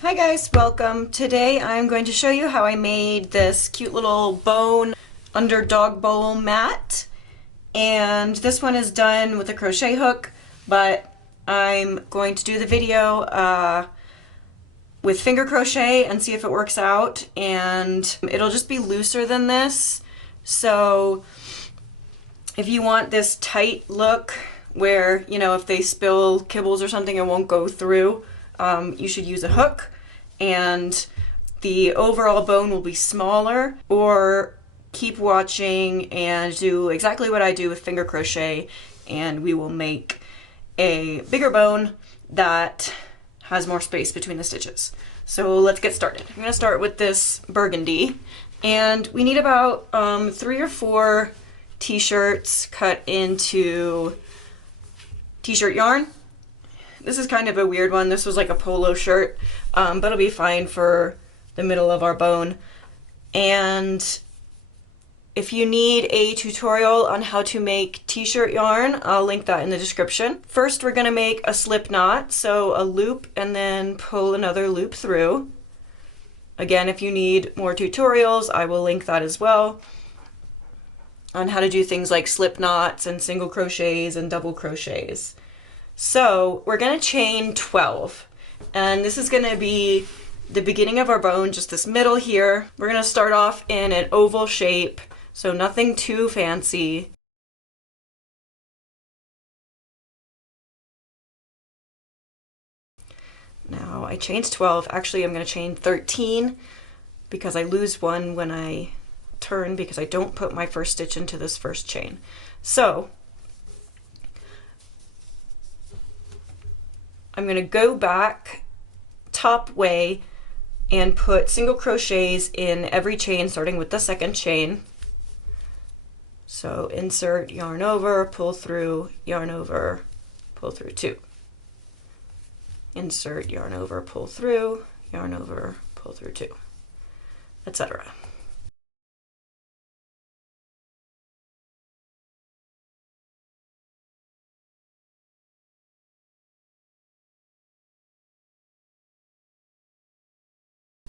Hi guys, welcome. Today I'm going to show you how I made this cute little bone under dog bowl mat. And this one is done with a crochet hook, but I'm going to do the video with finger crochet and see if it works out. And it'll just be looser than this. So if you want this tight look where, you know, if they spill kibbles or something, it won't go through, you should use a hook and the overall bone will be smaller, or keep watching and do exactly what I do with finger crochet and we will make a bigger bone that has more space between the stitches. So let's get started. I'm going to start with this burgundy and we need about 3 or 4 t-shirts cut into t-shirt yarn. This is kind of a weird one. This was like a polo shirt, but it'll be fine for the middle of our bone. And if you need a tutorial on how to make t-shirt yarn, I'll link that in the description. First, we're gonna make a slip knot, so a loop and then pull another loop through. Again, if you need more tutorials, I will link that as well on how to do things like slip knots and single crochets and double crochets. So we're going to chain 12, and this is going to be the beginning of our bone, just this middle here. We're going to start off in an oval shape, so nothing too fancy. Now I chained 12. Actually, I'm going to chain 13 because I lose one when I turn because I don't put my first stitch into this first chain. So I'm going to go back top way and put single crochets in every chain starting with the second chain. So insert, yarn over, pull through, yarn over, pull through 2. Insert, yarn over, pull through, yarn over, pull through 2, etc.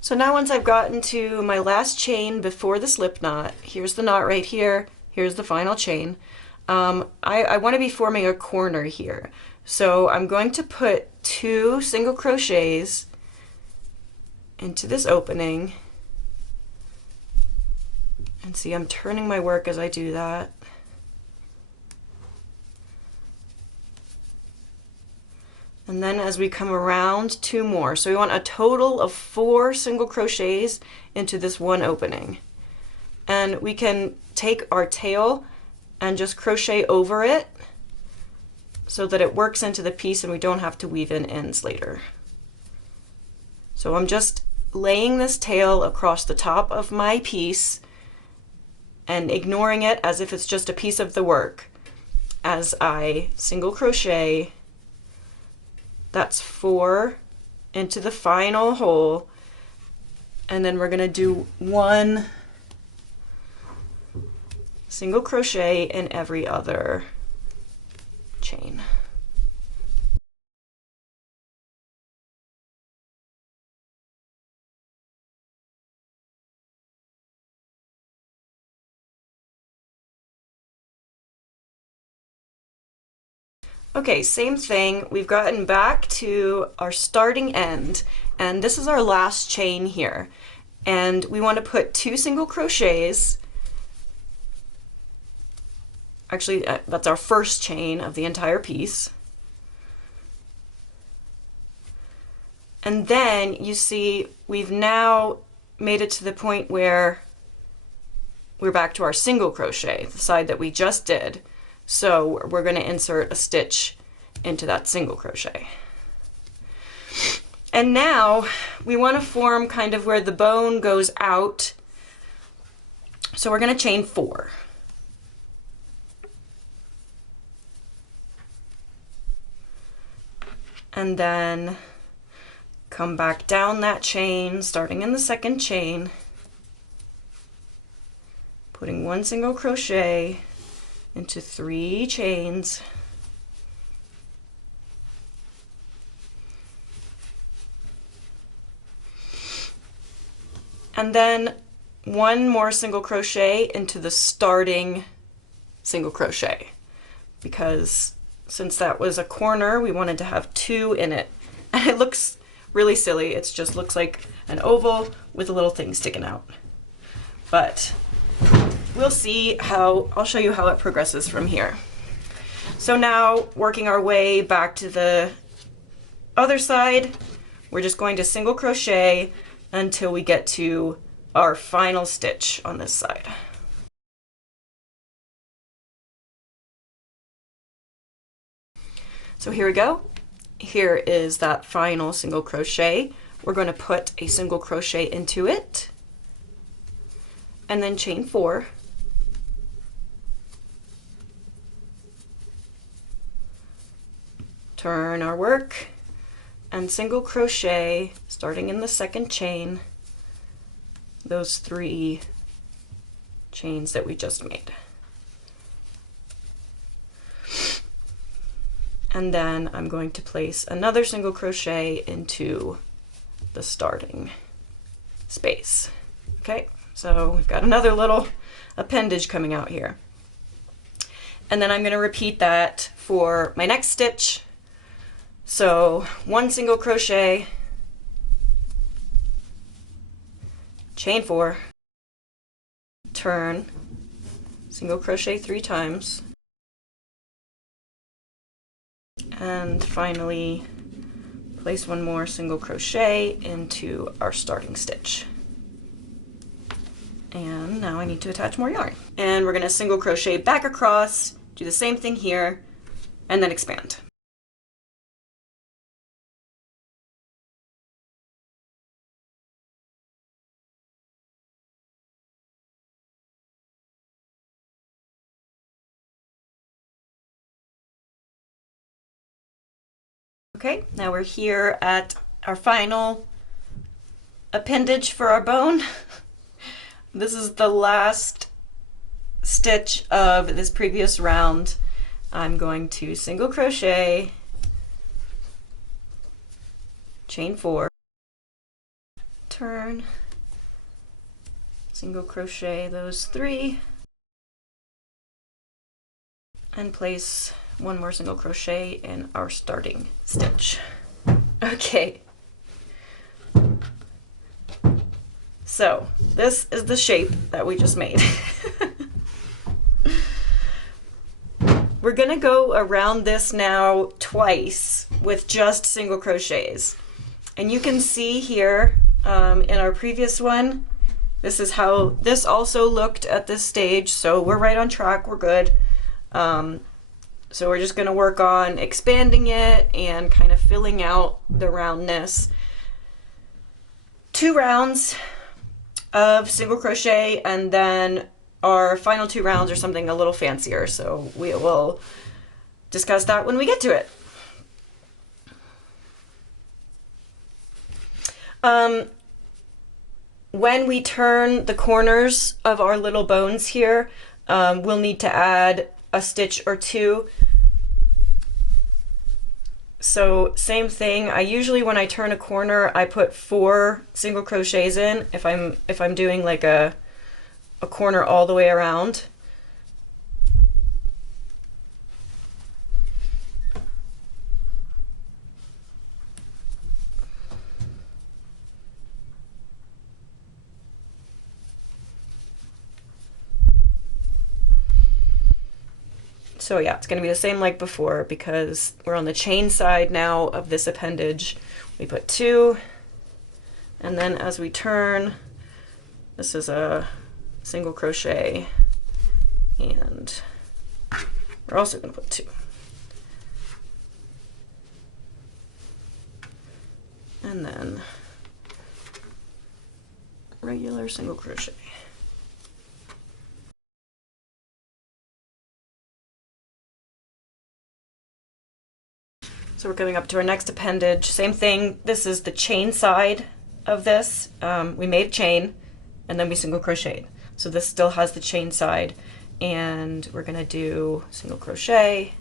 So now once I've gotten to my last chain before the slip knot, here's the knot right here, here's the final chain. I want to be forming a corner here. So I'm going to put 2 single crochets into this opening. And see, I'm turning my work as I do that. And then as we come around, 2 more. So we want a total of 4 single crochets into this one opening. And we can take our tail and just crochet over it so that it works into the piece and we don't have to weave in ends later. So I'm just laying this tail across the top of my piece and ignoring it as if it's just a piece of the work as I single crochet. That's 4 into the final hole, and then we're going to do 1 single crochet in every other chain. Okay, same thing. We've gotten back to our starting end, and this is our last chain here. And we want to put 2 single crochets. Actually, that's our first chain of the entire piece. And then you see we've now made it to the point where we're back to our single crochet, the side that we just did. So we're going to insert a stitch into that single crochet. And now we want to form kind of where the bone goes out. So we're going to chain 4. And then come back down that chain, starting in the second chain, putting 1 single crochet into 3 chains, and then one more single crochet into the starting single crochet, because since that was a corner, we wanted to have two in it. And it looks really silly. It just looks like an oval with a little thing sticking out. But we'll see how, I'll show you how it progresses from here. So now, working our way back to the other side, we're just going to single crochet until we get to our final stitch on this side. So here we go. Here is that final single crochet. We're going to put a single crochet into it and then chain 4. Turn our work and single crochet, starting in the second chain, those 3 chains that we just made. And then I'm going to place another single crochet into the starting space. Okay, so we've got another little appendage coming out here. And then I'm going to repeat that for my next stitch. So 1 single crochet, chain 4, turn, single crochet 3 times, and finally place 1 more single crochet into our starting stitch. And now I need to attach more yarn. And we're going to single crochet back across, do the same thing here, and then expand. Okay, now we're here at our final appendage for our bone. This is the last stitch of this previous round. I'm going to single crochet, chain 4, turn, single crochet those 3, and place 1 more single crochet in our starting stitch. Okay. So this is the shape that we just made. We're gonna go around this now twice with just single crochets. And you can see here in our previous one, this is how this also looked at this stage. So we're right on track, we're good. So we're just going to work on expanding it and kind of filling out the roundness. 2 rounds of single crochet, and then our final 2 rounds are something a little fancier. So we will discuss that when we get to it. When we turn the corners of our little bones here, we'll need to add a stitch or 2. So same thing, I usually when I turn a corner I put 4 single crochets in if I'm doing like a corner all the way around. So yeah, it's going to be the same like before because we're on the chain side now of this appendage. We put 2, and then as we turn, this is a single crochet, and we're also going to put 2. And then regular single crochet. So we're coming up to our next appendage. Same thing, this is the chain side of this. We made a chain and then we single crocheted. So this still has the chain side, and we're gonna do single crochet,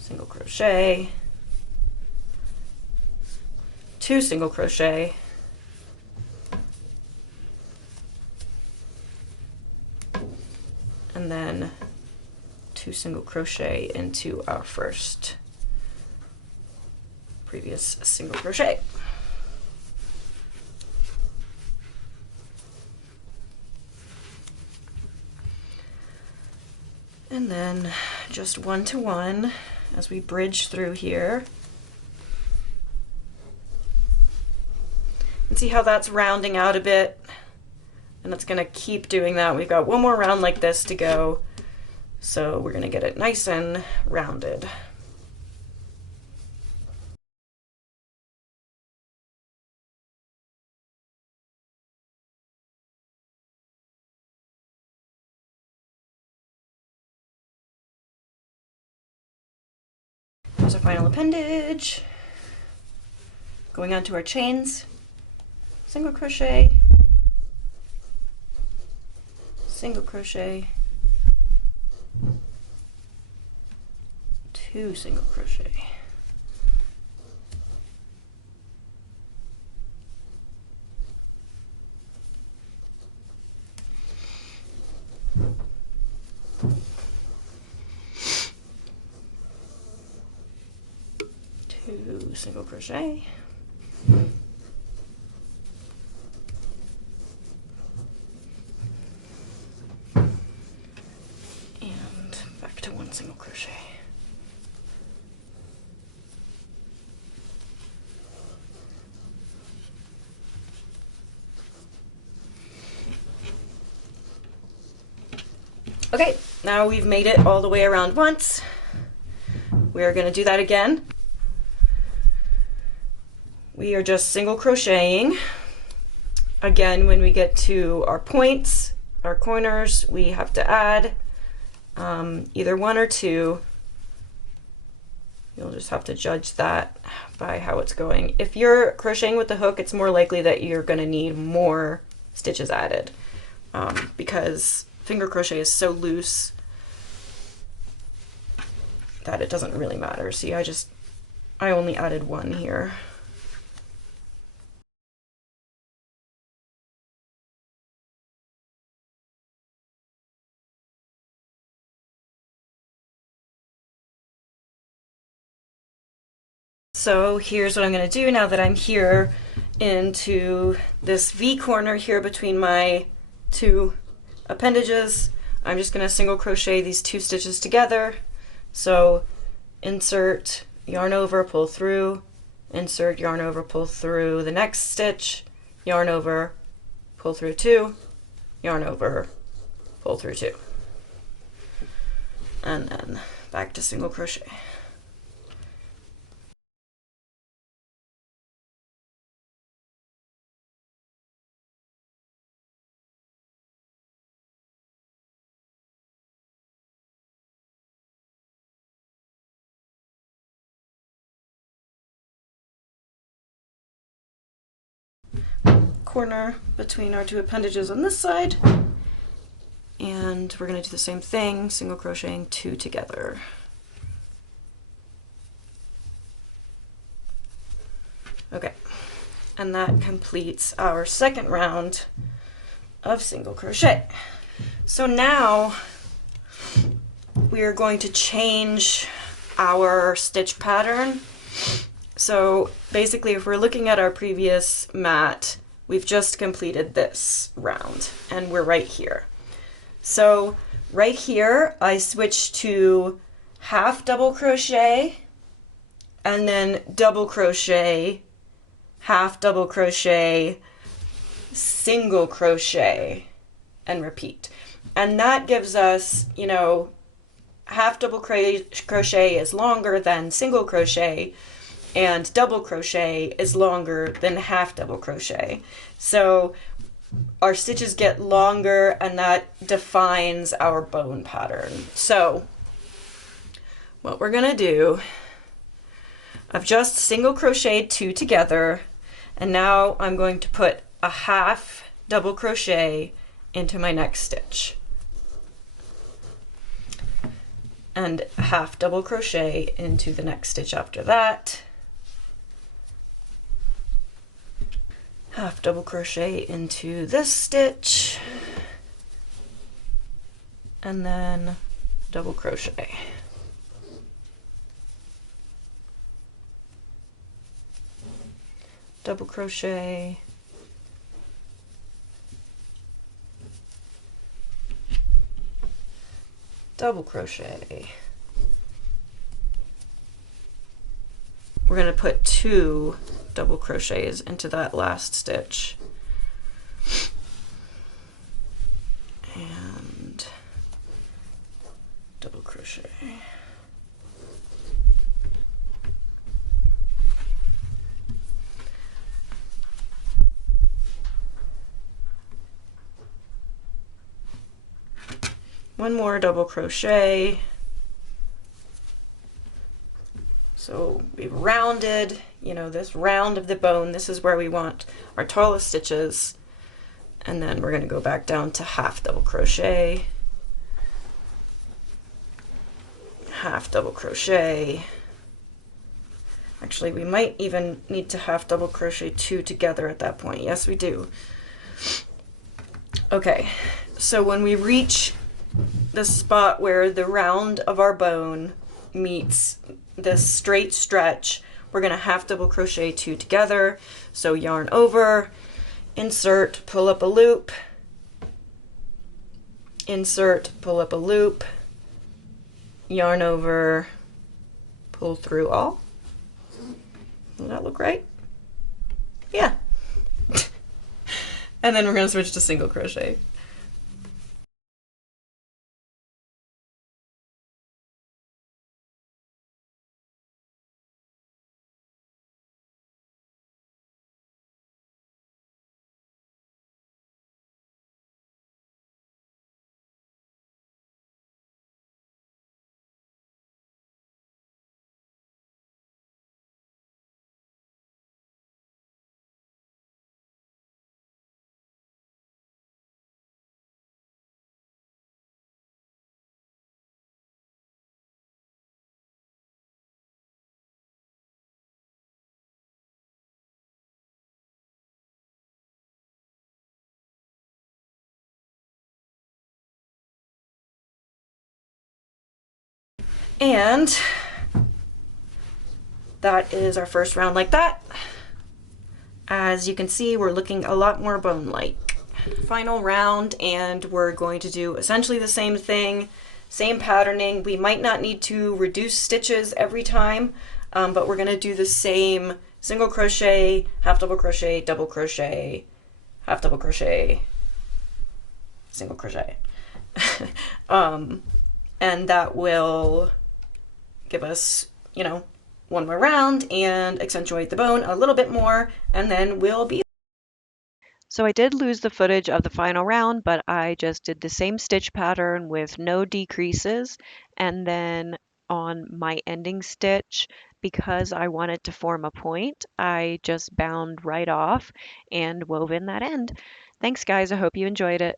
single crochet, 2 single crochet, and then 2 single crochet into our previous single crochet. And then just 1 to 1 as we bridge through here. And see how that's rounding out a bit? And it's gonna keep doing that. We've got one more round like this to go. So we're gonna get it nice and rounded. Here's our final appendage. Going on to our chains, single crochet, single crochet, 2 single crochet. Single crochet, and back to 1 single crochet. Okay, now we've made it all the way around once. We're going to do that again. We are just single crocheting. Again, when we get to our points, our corners, we have to add either 1 or 2. You'll just have to judge that by how it's going. If you're crocheting with the hook, it's more likely that you're going to need more stitches added because finger crochet is so loose that it doesn't really matter. See, I only added 1 here. So here's what I'm going to do now that I'm here into this V corner here between my 2 appendages. I'm just going to single crochet these 2 stitches together. So insert, yarn over, pull through, insert, yarn over, pull through the next stitch, yarn over, pull through 2, yarn over, pull through 2. And then back to single crochet. Corner between our 2 appendages on this side, and we're going to do the same thing, single crocheting 2 together. Okay, and that completes our second round of single crochet. So now we are going to change our stitch pattern. So basically, if we're looking at our previous mat, we've just completed this round and we're right here. So right here, I switched to half double crochet and then double crochet, half double crochet, single crochet, and repeat. And that gives us, you know, half double crochet is longer than single crochet, and double crochet is longer than half double crochet. So our stitches get longer and that defines our bone pattern. So what we're gonna do, I've just single crocheted 2 together, and now I'm going to put a half double crochet into my next stitch. And half double crochet into the next stitch after that. Half double crochet into this stitch, and then double crochet. Double crochet, double crochet. We're going to put 2 double crochets into that last stitch. And double crochet. One more double crochet. So we've rounded, you know, this round of the bone. This is where we want our tallest stitches. And then we're going to go back down to half double crochet, half double crochet. Actually, we might even need to half double crochet 2 together at that point. Yes, we do. Okay, so when we reach the spot where the round of our bone meets this straight stretch, we're going to half double crochet 2 together. So yarn over, insert, pull up a loop, insert, pull up a loop, yarn over, pull through all. Does that look right? Yeah. And then we're going to switch to single crochet. And that is our first round like that. As you can see, we're looking a lot more bone-like. Final round, and we're going to do essentially the same thing, same patterning. We might not need to reduce stitches every time, but we're going to do the same single crochet, half double crochet, double crochet, half double crochet, single crochet. And that will give us, you know, one more round and accentuate the bone a little bit more, and then we'll be. So I did lose the footage of the final round, but I just did the same stitch pattern with no decreases. And then on my ending stitch, because I wanted to form a point, I just bound right off and wove in that end. Thanks guys, I hope you enjoyed it.